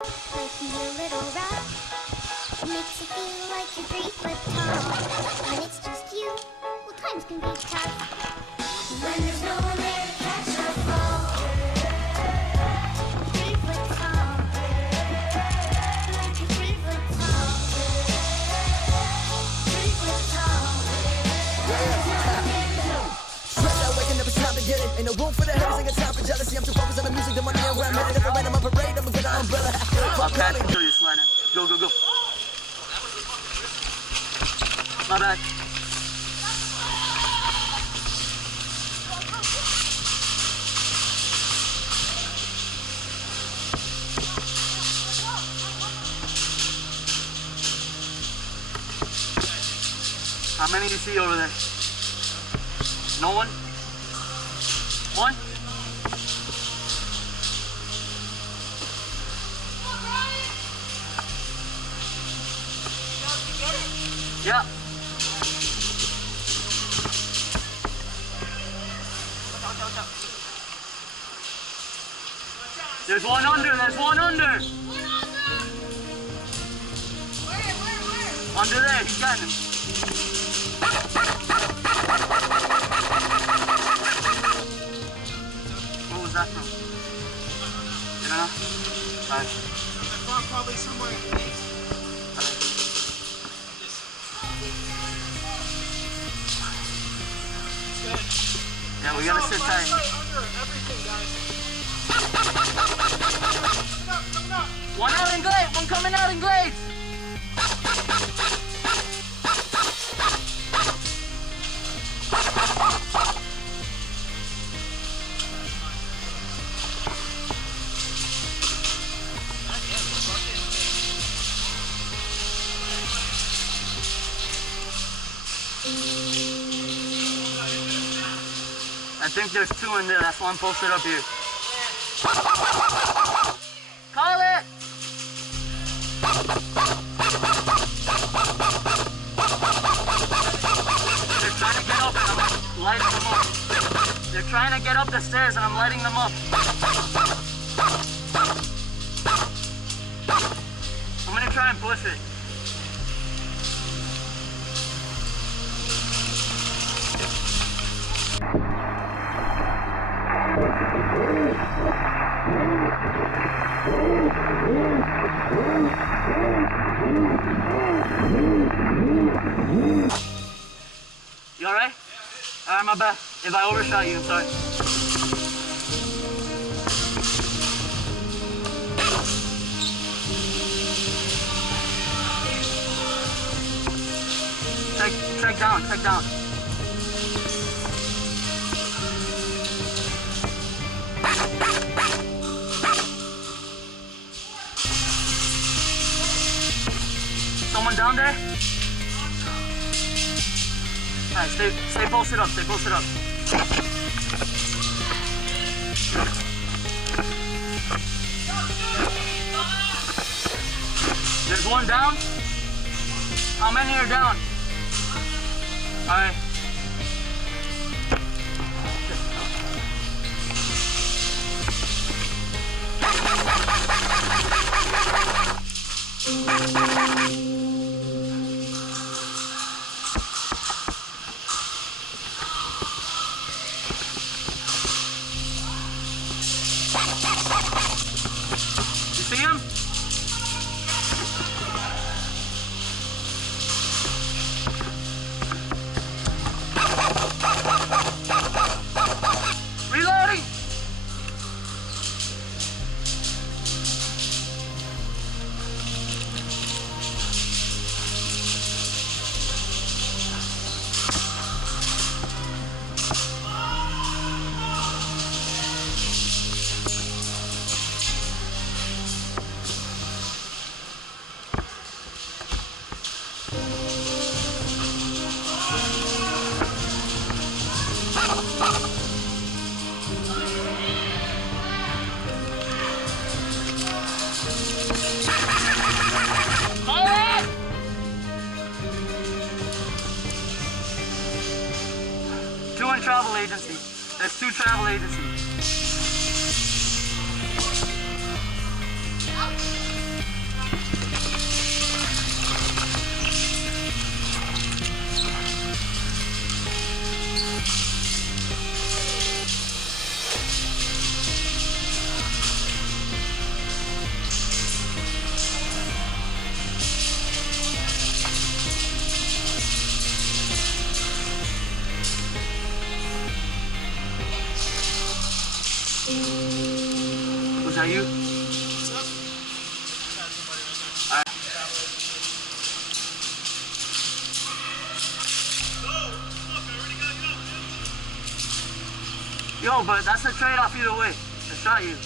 Like me a little rough. It makes you feel like you're 3 foot tall. When it's just you, well, times can be tough. When there's no one there to catch or fall. 3 foot tall. Like you're 3 foot tall. 3 foot tall. Stressed out, waking up, it's time to get it. Ain't no room for the haters, ain't got time for jealousy. I'm too focused on the music, the money, and where I'm headed. If I rain on my parade, I'ma get an umbrella. I'll pass it through you, slide in. Go, go, go. My bad. How many do you see over there? No one? One? Yeah. There's one under, there's one under. Where? Under there, he's got him. What was that from? You don't know? Alright. I found probably somewhere in the east. Yeah, we gotta sit tight. Under everything, guys. Coming up. One out in Glades, one coming out in Glades. I think there's two in there, that's why I'm posted up here. Call it! They're trying to get up and I'm lighting them up. They're trying to get up the stairs and I'm lighting them up. I'm gonna try and push it. You alright? Alright, my bad. If I overshot you, I'm sorry. Check down, check down. Someone down there? Alright, stay posted up, stay posted up. There's one down? How many are down? Alright. You see him? Reloading! Two in travel agency. There's two travel agencies. that you? What's up? Got somebody right there. Yo, but that's a trade-off either way. I shot you.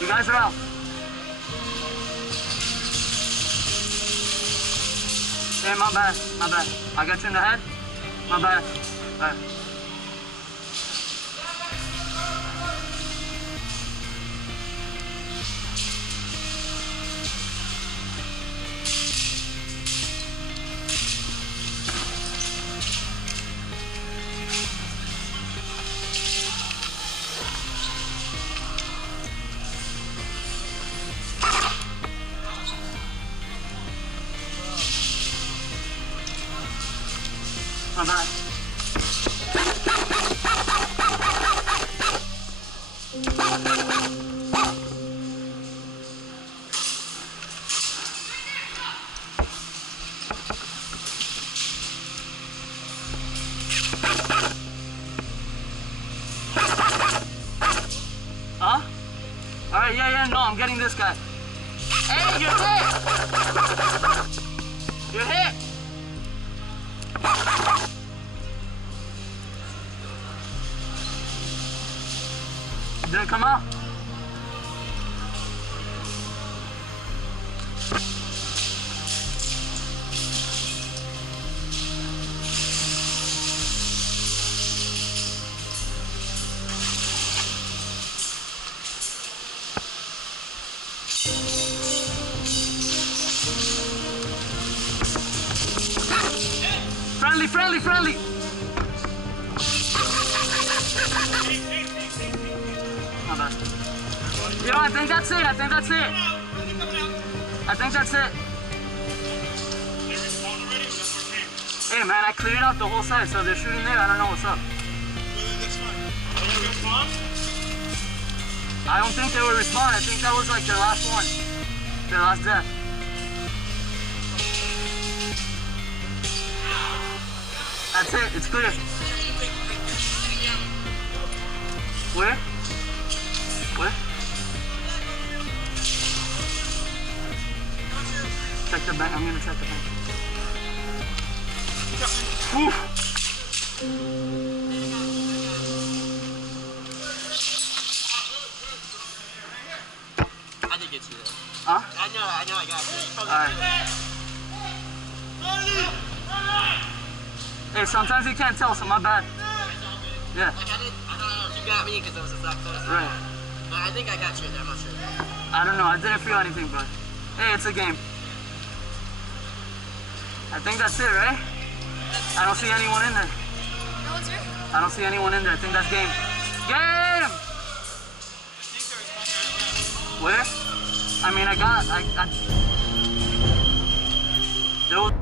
You guys are out. Hey, my bad, my bad. I got you in the head? My bad. All right. My bad. Huh? Alright, yeah, no, I'm getting this guy. Hey, you're hit! You're hit! Did it come out? Friendly, friendly! My bad. You know, I think that's it. I think that's it. Hey, man, I cleared out the whole side, so if they're shooting there, I don't know what's up. That's fine. Are you gonna respond? I don't think they will respond. I think that was like their last one. Their last death. That's it. It's clear. Where? Where? Check the bank. I'm gonna check the bank. Whew. I did get you there. Huh? I know I got you. You probably Alright. Hey, sometimes you can't tell, so my bad. Yeah. Like I don't know if you got me because I was just that close. Right. But I think I got you there, I'm not sure. I don't know. I didn't feel anything, but hey, it's a game. I think that's it, right? I don't see anyone in there. No one's here? I don't see anyone in there. I think that's game. Game! Where? I mean, there was